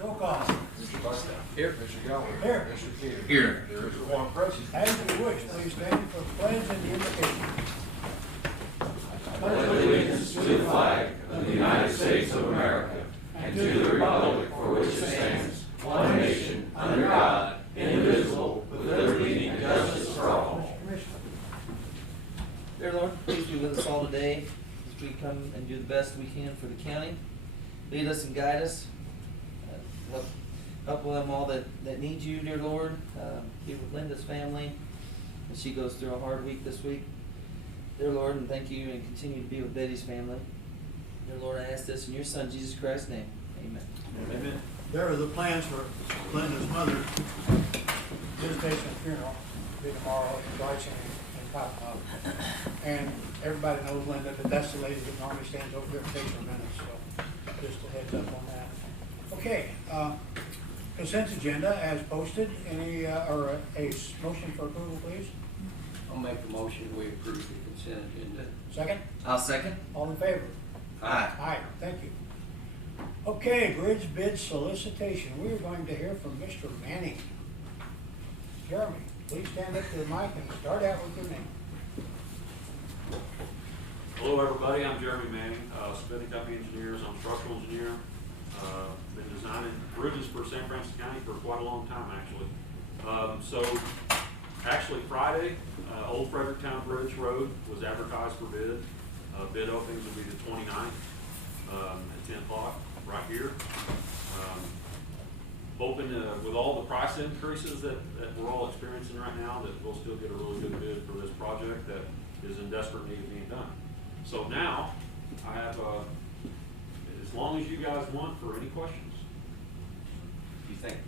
Roll call. Mr. Buckner. Here. Mr. Gallagher. Here. Mr. Peters. Here. There is one present. As you wish, please stand for the pledge and the invocation. Allegiance to the flag of the United States of America and to the republic for which it stands, one nation, under God, indivisible, with liberty and justice for all. Dear Lord, please be with us all today as we come and do the best we can for the county. Lead us and guide us. Help them all that need you, dear Lord. Be with Linda's family as she goes through a hard week this week. Dear Lord, and thank you, and continue to be with Betty's family. Dear Lord, I ask this in your Son, Jesus Christ's name. Amen. Amen. There are the plans for Linda's mother's visitation and funeral, be tomorrow in Bryson and Cottonmouth. And everybody knows Linda, but that's the lady that normally stands over here and takes her minutes, so just a heads up on that. Okay, consent agenda as posted. Any, or a motion for approval, please? I'll make a motion, we approve the consent agenda. Second? I'll second. All in favor? Aye. Aye, thank you. Okay, bridge bid solicitation. We are going to hear from Mr. Manning. Jeremy, please stand up to the mic and start out with your name. Hello everybody, I'm Jeremy Manning, Spinning Company Engineers. I'm a structural engineer. Been designing bridges for San Francisco County for quite a long time actually. Actually Friday, Old Fredericktown Bridge Road was advertised for bid. Bid openings will be the 29th at 10 o'clock right here. Hoping with all the price increases that we're all experiencing right now, that we'll still get a really good bid for this project that is in desperate need of being done. So now, I have, as long as you guys want, for any questions. Do you think,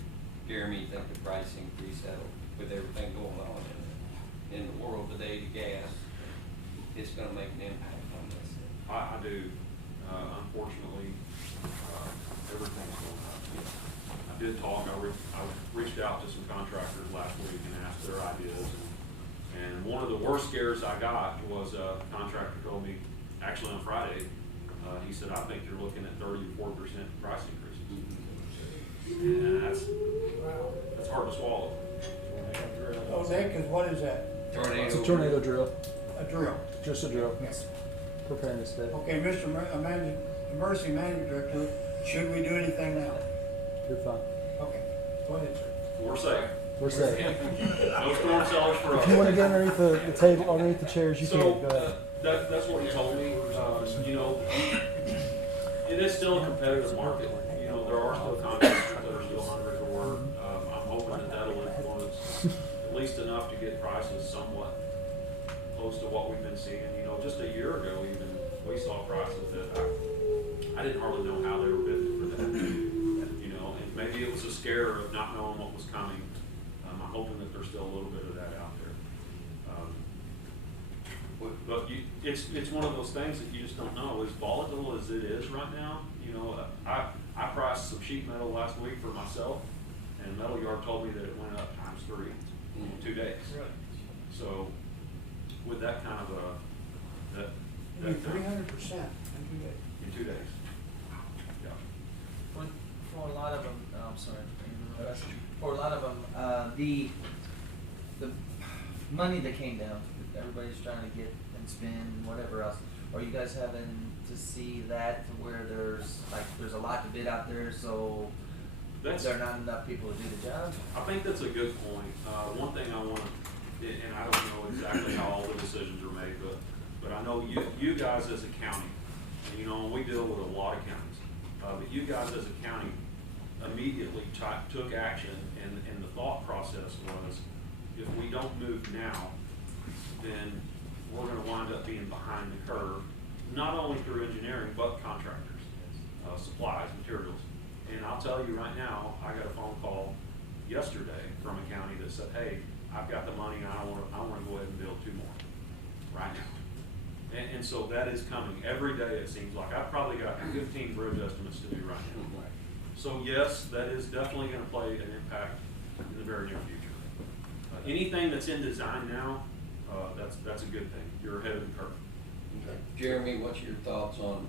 Jeremy, you think the price increase that'll, with everything going on in the world today, the gas, it's gonna make an impact on this? I do. Unfortunately, everything's going up. I did talk, I reached out to some contractors last week and asked their ideas. And one of the worst scares I got was a contractor told me, actually on Friday, he said, I think you're looking at 30 to 40% price increases. And that's hard to swallow. Jose, because what is that? Tornado. It's a tornado drill. A drill. Just a drill. Yes. Preparing to stay. Okay, Mr. Emergency Management Director, should we do anything now? You're fine. Okay, go ahead, sir. We're safe. We're safe. No storm cells for us. If you want to get underneath the table, underneath the chairs, you can. Go ahead. That's what he told me. You know, it is still a competitive market. You know, there are still contractors that are still hungry for work. I'm hoping that that'll influence at least enough to get prices somewhat close to what we've been seeing. You know, just a year ago even, we saw prices that I didn't hardly know how they were bidding for that. You know, and maybe it was a scare of not knowing what was coming. I'm hoping that there's still a little bit of that out there. But it's one of those things that you just don't know. As volatile as it is right now, you know, I priced some sheet metal last week for myself, and Metal Yard told me that it went up ×3 in 2 days. So with that kind of that 300% in 2 days. in 2 days. Yeah. For a lot of them, I'm sorry. For a lot of them, the money that came down, everybody's trying to get and spend, whatever else. Are you guys having to see that to where there's a lot to bid out there, so there are not enough people to do the job? I think that's a good point. One thing I want to, and I don't know exactly how all the decisions are made, but I know you guys as a county, and you know, we deal with a lot of counties, but you guys as a county immediately took action, and the thought process was, if we don't move now, then we're going to wind up being behind the curve, not only through engineering, but contractors, supplies, materials. And I'll tell you right now, I got a phone call yesterday from a county that said, hey, I've got the money and I want to go ahead and build 2 more right now. And so that is coming every day, it seems like. I've probably got 15 bridge estimates to do right now. So yes, that is definitely going to play an impact in the very near future. Anything that's in design now, that's a good thing. You're ahead of the curve. Jeremy, what's your thoughts on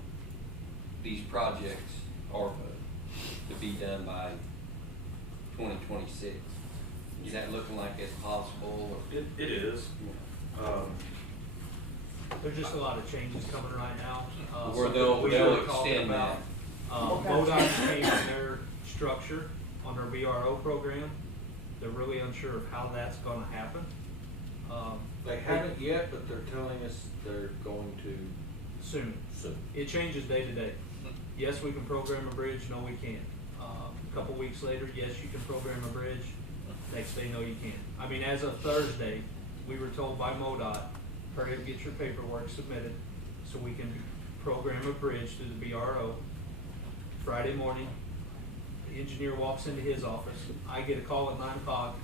these projects, ARPA, to be done by 2026. Is that looking like it's possible? Or? It is. There's just a lot of changes coming right now. Where Something they'll we they'll were talking extend about. that. MoDOT changed their structure on their BRO program. They're really unsure of how that's gonna happen. They haven't yet, but they're telling us they're going to Soon. soon. It changes day to day. Yes, we can program a bridge, no, we can't. A couple weeks later, yes, you can program a bridge, next day, no, you can't. I mean, as of Thursday, we were told by MoDOT, hurry up, get your paperwork submitted, so we can program a bridge through the BRO. Friday morning, the engineer walks into his office, I get a call at 9 o'clock,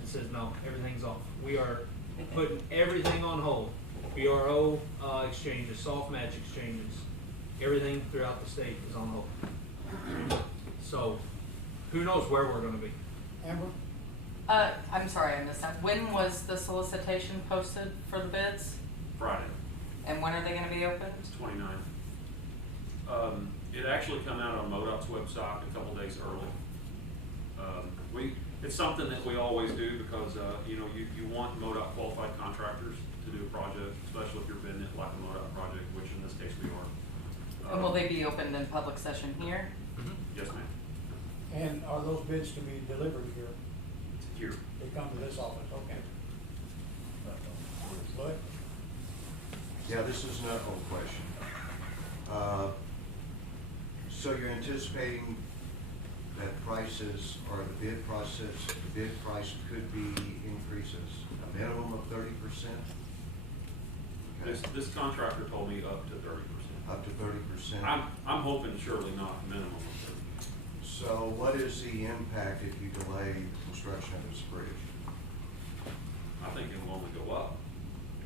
and says, no, everything's off. We are putting everything on hold. BRO exchanges, soft match exchanges, everything throughout the state is on hold. So, who knows where we're gonna be? Amber? I'm sorry, I missed that. When was the solicitation posted for the bids? Friday. And when are they gonna be opened? It's 29th. It actually come out on MoDOT's website a couple days early. It's something that we always do because, you know, you want MoDOT qualified contractors to do a project, especially if you're bidding it like a MoDOT project, which in this case we are. And will they be opened in public session here? Yes, ma'am. And are those bids to be delivered here? Here. They come to this office, okay. Lloyd? Yeah, this is an old question. So you're anticipating that prices or the bid process, the bid price could be increases, a minimum of 30%? This contractor told me up to 30%. Up to 30%? I'm hoping surely not minimum of 30%. So what is the impact if you delay construction of this bridge? I think it will only go up.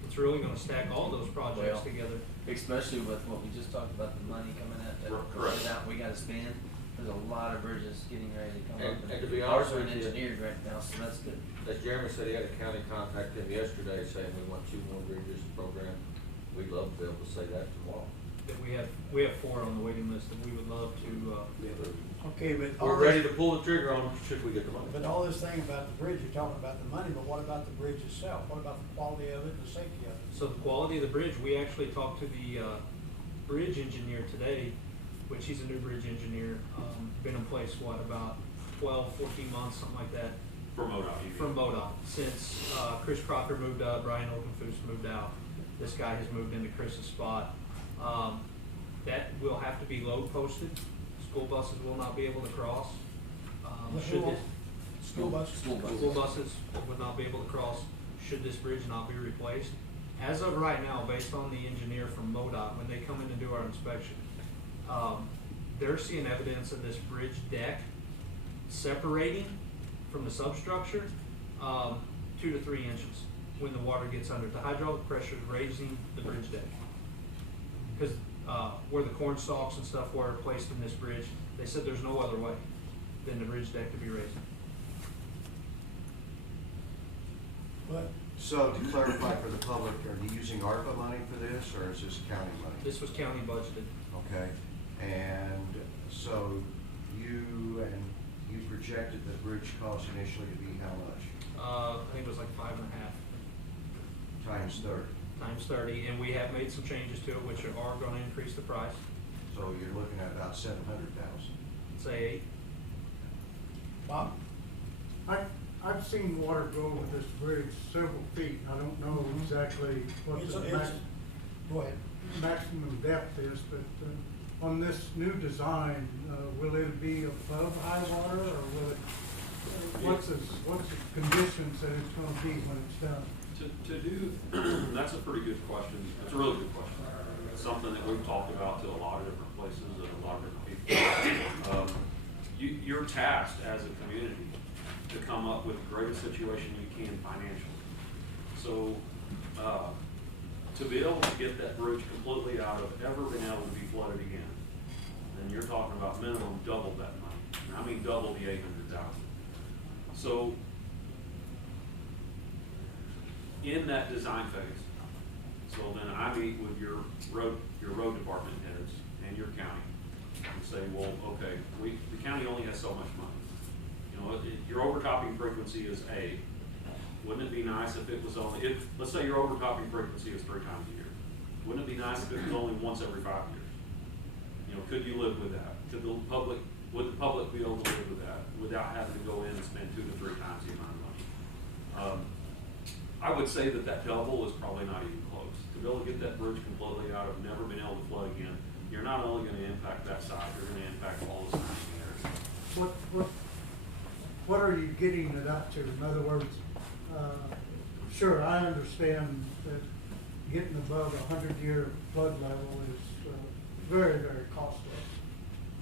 It's really gonna stack all those projects Well, together. Especially with what we just talked about, the money coming out, Correct. we gotta spend. There's a lot of bridges getting ready to come up. And to be ours honest are with you- engineered right now, so that's good. As Jeremy said, he had a county contact him yesterday saying, we want you on bridges program. We'd love to be able to say that tomorrow. That we have 4 on the waiting list that we would love to, Okay, but. all We're ready this- to pull the trigger on them, should we get the money. But all this thing about the bridge, you're talking about the money, but what about the bridge itself? What about the quality of it and the safety of it? so the quality of the bridge, we actually talked to the, bridge engineer today, which he's a new bridge engineer, been in place, what, about 12, 14 months, something like that, For MoDOT, you mean? from MoDOT. Since, Chris Crocker moved up, Brian Okenfuss moved out, this guy has moved into Chris's spot. That will have to be load posted, school buses will not be able to cross. Should this, School bus? School bus. school buses would not be able to cross, should this bridge not be replaced. As of right now, based on the engineer from MoDOT, when they come in to do our inspection, they're seeing evidence of this bridge deck separating from the substructure, 2 to 3 inches when the water gets under. The hydraulic pressure is raising the bridge deck. Cause, where the corn stalks and stuff were placed in this bridge, they said there's no other way than the bridge deck to be raised. But So to clarify for the public, are you using ARPA money for this or is this county money? This was county budgeted. Okay, and so you projected the bridge cost initially to be how much? I think it was like 5.5 Times 30. times 30, and we have made some changes to it, which are gonna increase the price, So you're looking at about 700,000. say 8. Bob? I've seen water go over this bridge several feet. I don't know exactly what It's, the it's, go ahead. maximum depth is, but on this new design, will it be above high water or will it, what's the conditions that it's gonna be when it's done? To do, that's a pretty good question. It's a really good question. It's something that we've talked about to a lot of different places and a lot of different people. You're tasked as a community to come up with the greatest situation you can financially. So, to be able to get that bridge completely out of ever being able to be flooded again, then you're talking about minimum double that money. And I mean double the 800,000. So, in that design phase, so then I meet with your road department heads and your county and say, well, okay, the county only has so much money. You know, your overtopping frequency is A. Wouldn't it be nice if it was only, let's say your overtopping frequency is 3 times a year. Wouldn't it be nice if it was only once every 5 years? You know, could you live with that? Would the public be able to live with that without having to go in and spend 2 to 3 times the amount of money? I would say that double is probably not even close. To be able to get that bridge completely out of never been able to flood again, you're not only gonna impact that side, you're gonna impact all the surrounding areas. What are you getting it up to? In other words, sure, I understand that getting above 100-year flood level is very, very costly,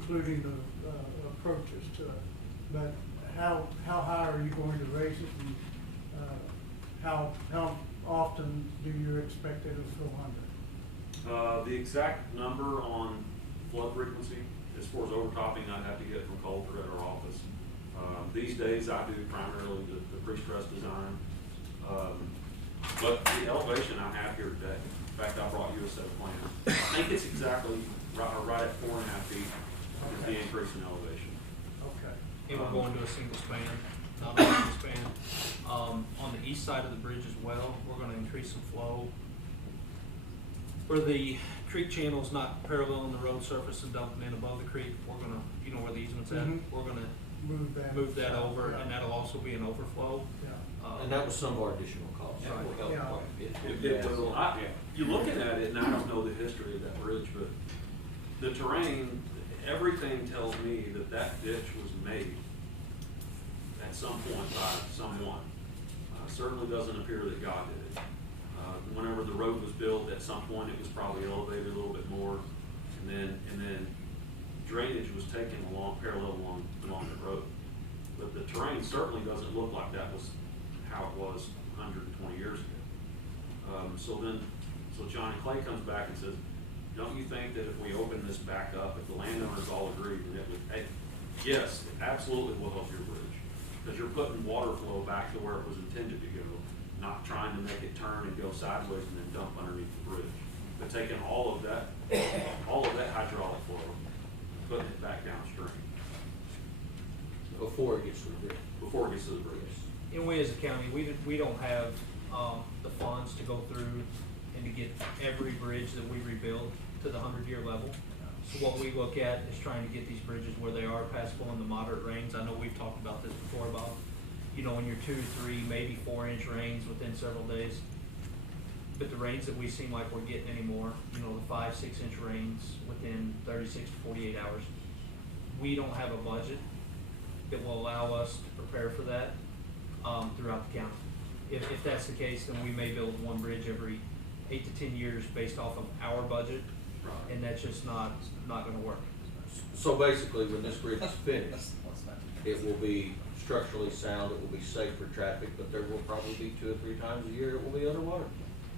including the approaches to it. But how high are you going to raise it, and how often do you expect it to go under? The exact number on flood frequency, as far as overtopping, I'd have to get from Coulter at our office. These days, I do primarily the pre-stress design. But the elevation I have here today, in fact, I brought you a set of plans. I think it's exactly right at 4.5 feet is the increase in elevation. Okay. And we're going to a single span, not a single span. On the east side of the bridge as well, we're gonna increase some flow. Where the creek channel's not parallel in the road surface and dumping in above the creek, we're gonna, you know where the easement's at? Mhm. We're gonna Move that over, yeah. and that'll also be an overflow. Yeah. And that was some of our additional costs. That will help Yeah. quite a bit. It will. You're looking at it, and I don't know the history of that bridge, but the terrain, everything tells me that ditch was made at some point by someone. Certainly doesn't appear that God did it. Whenever the road was built, at some point it was probably elevated a little bit more, and then drainage was taken parallel along the road. But the terrain certainly doesn't look like that was how it was 120 years ago. So Johnny Clay comes back and says, don't you think that if we open this back up, if the landowners all agree, then it would, hey, yes, it absolutely will help your bridge. Because you're putting water flow back to where it was intended to go, not trying to make it turn and go sideways and then dump underneath the bridge. But taking all of that hydraulic flow, putting it back downstream. Before it gets to the bridge. Before it gets to the bridge. And we as a county, we don't have, the funds to go through and to get every bridge that we rebuild to the 100-year level. So what we look at is trying to get these bridges where they are passable in the moderate rains. I know we've talked about this before about, you know, when you're 2, 3, maybe 4-inch rains within several days. But the rains that we seem like we're getting anymore, you know, the 5, 6-inch rains within 36 to 48 hours. We don't have a budget that will allow us to prepare for that throughout the county. If that's the case, then we may build one bridge every 8 to 10 years based off of our budget, and that's just not gonna work. So basically, when this bridge is finished, it will be structurally sound, it will be safe for traffic, but there will probably be 2 or 3 times a year it will be underwater.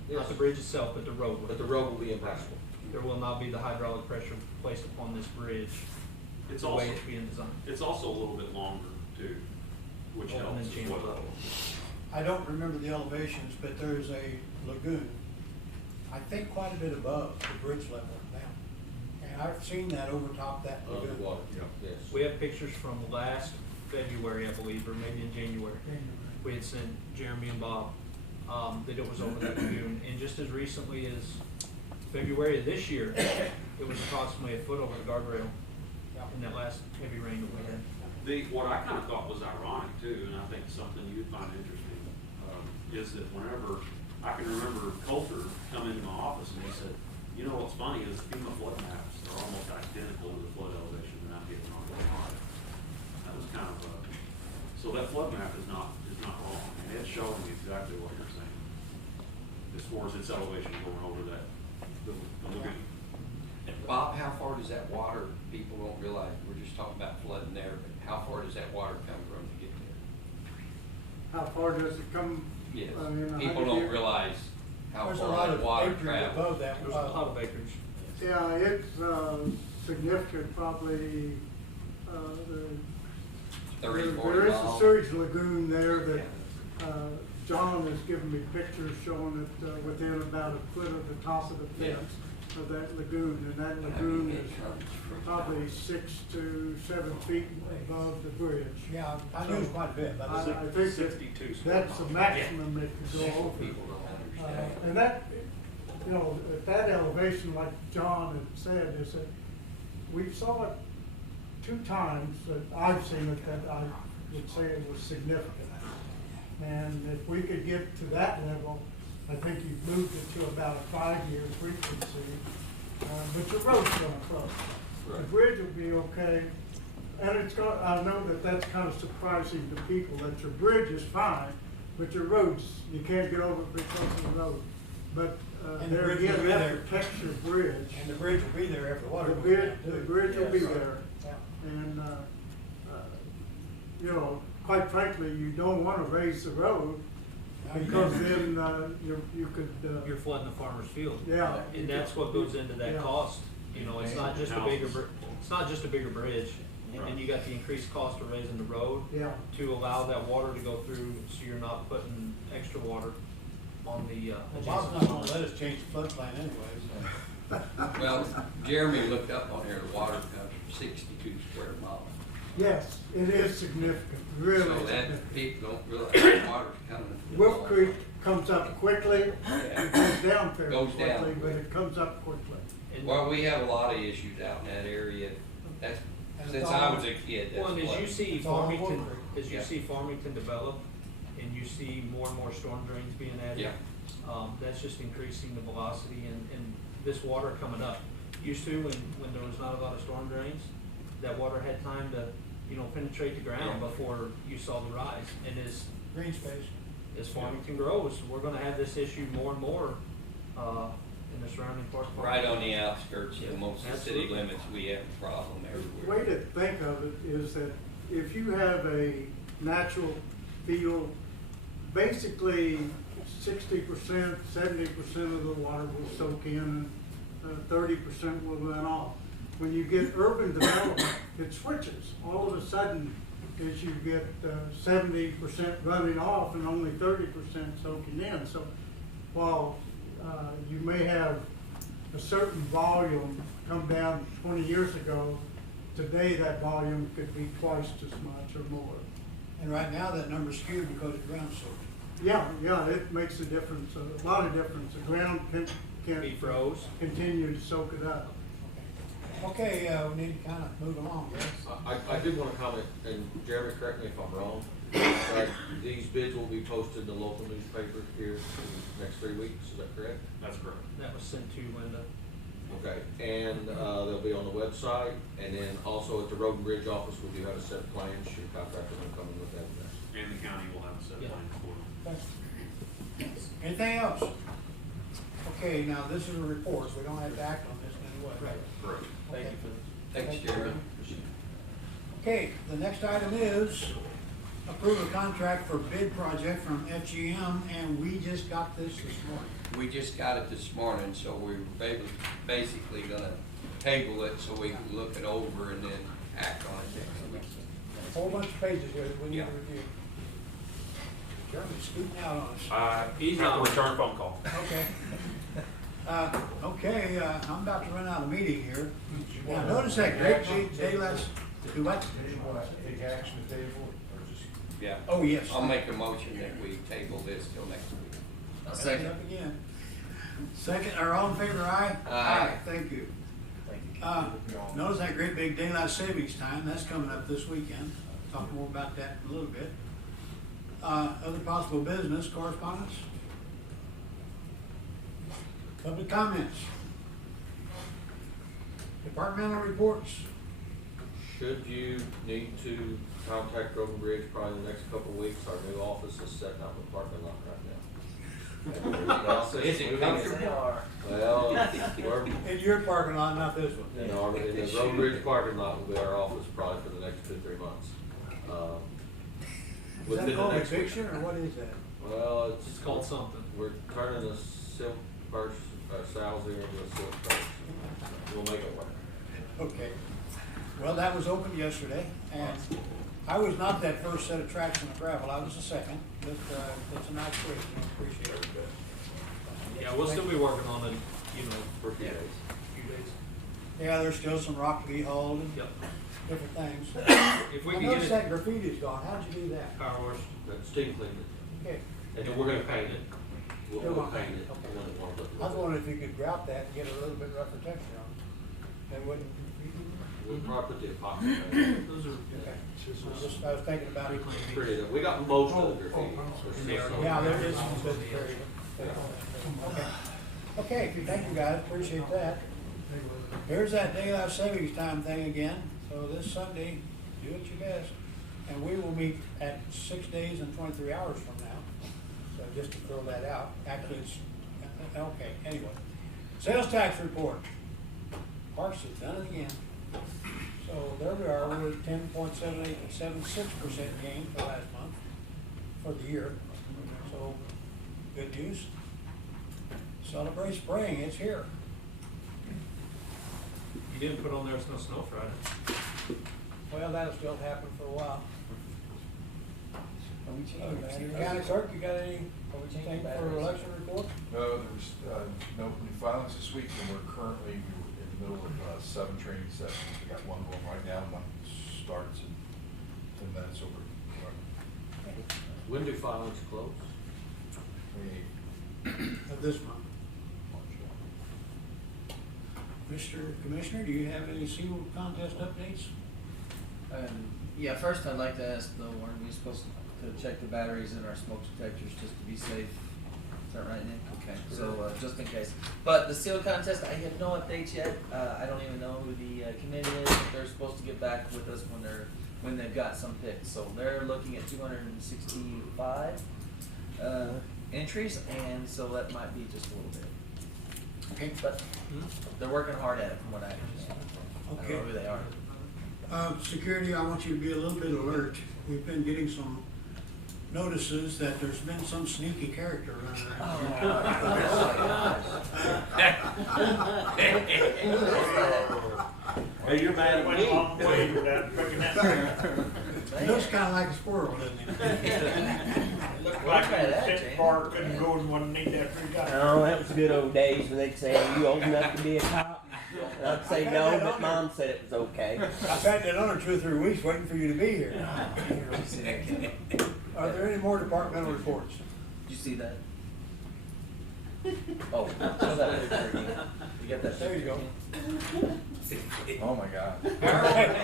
Yes. Not the bridge itself, but the road will. But the road will be impassable. There will not be the hydraulic pressure placed upon this bridge It's the also, way it's being designed. it's also a little bit longer too, which Open helps and as channel well. level. I don't remember the elevations, but there's a lagoon, I think quite a bit above the bridge level now. And I've seen that overtop that lagoon. Underwater, yes. We have pictures from last February, I believe, or maybe in January. We had sent Jeremy and Bob, that it was over the lagoon, and just as recently as February of this year, it was approximately a foot over the guardrail in that last heavy rain that we had. What I kind of thought was ironic too, and I think something you'd find interesting, is that whenever, I can remember Coulter come into my office and he said, you know what's funny is FEMA flood maps are almost identical to the flood elevation that I'm getting on the audit. That was kind of, so that flood map is not wrong, and it's showing me exactly what you're saying. As far as its elevation going over the lagoon. Bob, how far does that water, people don't realize, we're just talking about flooding there, but how far does that water come from to get there? How far does it come? Yes, I mean, 100 people don't years? realize how There's a far lot that of water acreage travels. above that. There's a lot of acreage. Yeah, it's significant, probably, the, 30, 40 there is a miles. sewage lagoon there that, John has given me pictures showing it, within about a foot of the top of the Yeah. fence. of that lagoon, and that lagoon is probably 6 to 7 feet above the bridge. Yeah, I knew it was quite a bit, but I think that that's the maximum it could go over. People don't understand. And that, you know, at that elevation, like John had said, is that we saw it 2 times that I've seen it that I would say it was significant. And if we could get to that level, I think you've moved it to about a 5-year frequency, but your road's gonna close. The bridge will be okay, and it's going, I know that that's kind of surprising to people, that your bridge is fine, but your roads, you can't get over it because of the road. But, And the there bridge will again, be that there. protects your bridge. And the bridge will be there if the water The goes bridge, down too. the bridge will be Yes. there, Yeah. and, you know, quite frankly, you don't wanna raise the road, because then, you could, You're flooding the farmer's field. yeah. And that's what goes into that Yeah. cost, you know, it's not just a bigger, it's not just a bigger bridge. And then you got the increased cost of raising the road Yeah. to allow that water to go through, so you're not putting extra water on the, Well, Bob's adjacent not gonna farms. let us change the floodplain anyways. Well, Jeremy looked up on here, the water comes from 62 square miles. Yes, it is significant, really So that significant. people don't realize the water's coming. from Wolf all- Creek comes up quickly, it goes down fairly Goes down quickly, but quick. it comes up quickly. And- Well, we have a lot of issues out in that area. That's, And since it's I all- was a kid, that's Well, and as you what. see It's all on Farmington, Wolf as you Yeah. see Farmington develop, and you see more and more storm drains being added. Yeah. That's just increasing the velocity and this water coming up. Used to, when there was not a lot of storm drains, that water had time to, you know, penetrate the ground Yeah. before you saw the rise. And Green space. as Farmington grows, we're gonna have this issue more and more, in the surrounding parts. of Right on Farmington. the outskirts of most of the city Absolutely. limits, we have a problem The everywhere. way to think of it is that if you have a natural field, basically 60%, 70% of the water will soak in, and 30% will run off. When you get urban development, it switches. All of a sudden, is you get 70% running off and only 30% soaking in. So while you may have a certain volume come down 20 years ago, today that volume could be twice as much or more. And right now, that number's skewed because the ground's soaked. Yeah, it makes a difference, a lot of difference. The ground can Be froze. continue to soak it up. Okay, we need to kind of move along, yes. I did want to comment, and Jeremy, correct me if I'm wrong, these bids will be posted in the local newspaper here in the next 3 weeks, is that correct? That's correct. That was sent to Linda. Okay, and they'll be on the website, and then also at the Road and Bridge office, we do have a set of plans, should contractor will come in with that. And the county will have a set Yeah. plan for them. Anything else? Okay, now this is a report, so we don't have to act on this in any way. Correct. Thank you for this. Thanks, Jeremy. Okay, the next item is approve a contract for bid project from FGM, and we just got this morning. We just got it this morning, so we're basically gonna table it so we can look it over and then act on it next week. A whole bunch of pages here that we need Yeah. to review. Jeremy's scooting out on us. He's Have to on. return phone call. Okay. Okay, I'm about to run out of meeting here. Now, notice that great big daylight, do what? Take action to table, or just? Yeah. Oh, yes. I'll make a motion that we table this till next week. Second. Up again. Second, or all in favor, aye? Aye. Thank you. Notice that great big daylight savings time, that's coming up this weekend. Talk more about that in a little bit. Other possible business, correspondence? Public comments? Departmental reports? Should you need to contact Road and Bridge probably in the next couple of weeks, our new office is setting up in the parking lot right now. Is it comfortable? Well, we're, In your parking lot, not this one. in the Road and Bridge parking lot will be our office probably for the next 2 or 3 months. Is Within that the called next week. eviction, or what is that? Well, It's called something. we're turning the silk purse, Sal's into a silk purse. We'll make it work. Okay. Well, that was opened yesterday, and I was not that first set of tracks on the gravel, I was the second, but, it's a nice week, I appreciate it. Yeah, we'll still be working on it, you know, For a few days. days. Yeah, there's still some rock to be hauled and Yep. different things. If we I can get noticed it, that graffiti's gone. How'd you do that? power wash, That's steam cleaned it. Okay. And then we're gonna paint it. We'll Still we'll not paint painted, it. okay. and then we'll look- I was wondering if you could grout that and get a little bit rougher texture on it. That wouldn't. We'll probably put the epoxy paint. those are, Okay. I was thinking about it. Pretty, we got most of the graffiti. And they are- Yeah, there is some good area. Okay. Okay, thank you guys, appreciate that. Here's that daylight savings time thing again. So this Sunday, do what you best. And we will meet at 6 days and 23 hours from now. So just to throw that out. Actually, it's, okay, anyway. Sales tax report. Parks has done it again. So there we are, we're at 10.7876% gain for last month, for the year. So, good news. Celebrate spring, it's here. you didn't put on there, it's no snow Friday. Well, that'll still happen for a while. Are we changing batteries? County clerk, you got anything Are we changing for batteries? election report? No, there's no new filings this week, and we're currently in the middle of 7 training sessions. We got one going right now, one starts in 10 minutes over. When do filings close? Of this month. Mr. Commissioner, do you have any seal contest updates? Yeah, first I'd like to ask though, aren't we supposed to check the batteries in our smoke detectors just to be safe? Is that right, Nick? Okay, so, just in case. But the seal contest, I have no updates yet. I don't even know who the committee is, but they're supposed to get back with us when they've got some picks. So they're looking at 265, entries, and so that might be just a little bit. Okay. But they're working hard at it from what I understand. I don't know who they are. Security, I want you to be a little bit alert. We've been getting some notices that there's been some sneaky character running around. Hey, you're mad at me. He looks kinda like a squirrel, doesn't he? Like that, couldn't go and wouldn't need that free guy. Oh, that was good old days when they'd say, "Are you old enough to be a cop?" I'd say no, but Mom said it was okay. I've had that on 2 or 3 weeks waiting for you to be here. Are there any more departmental reports? Did you see that? Oh, show that picture again. You got that? There you go. Oh, my God.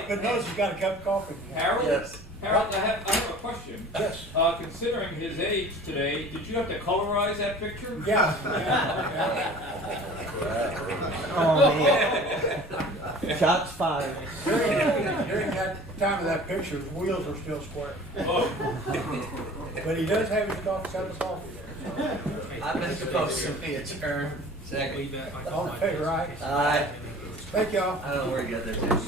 But notice he's got a cup of coffee. Harold, Yes. Harold, I have a question. Yes. Considering his age today, did you have to colorize that picture? Yeah. Oh man! Shots fired. During that time of that picture, his wheels are still square. Oh. But he does have his cup of coffee there. I've been supposed to be adjourned. Second. Leave that like. All in favor, aye? Aye. Thank y'all. I don't know where you got that picture.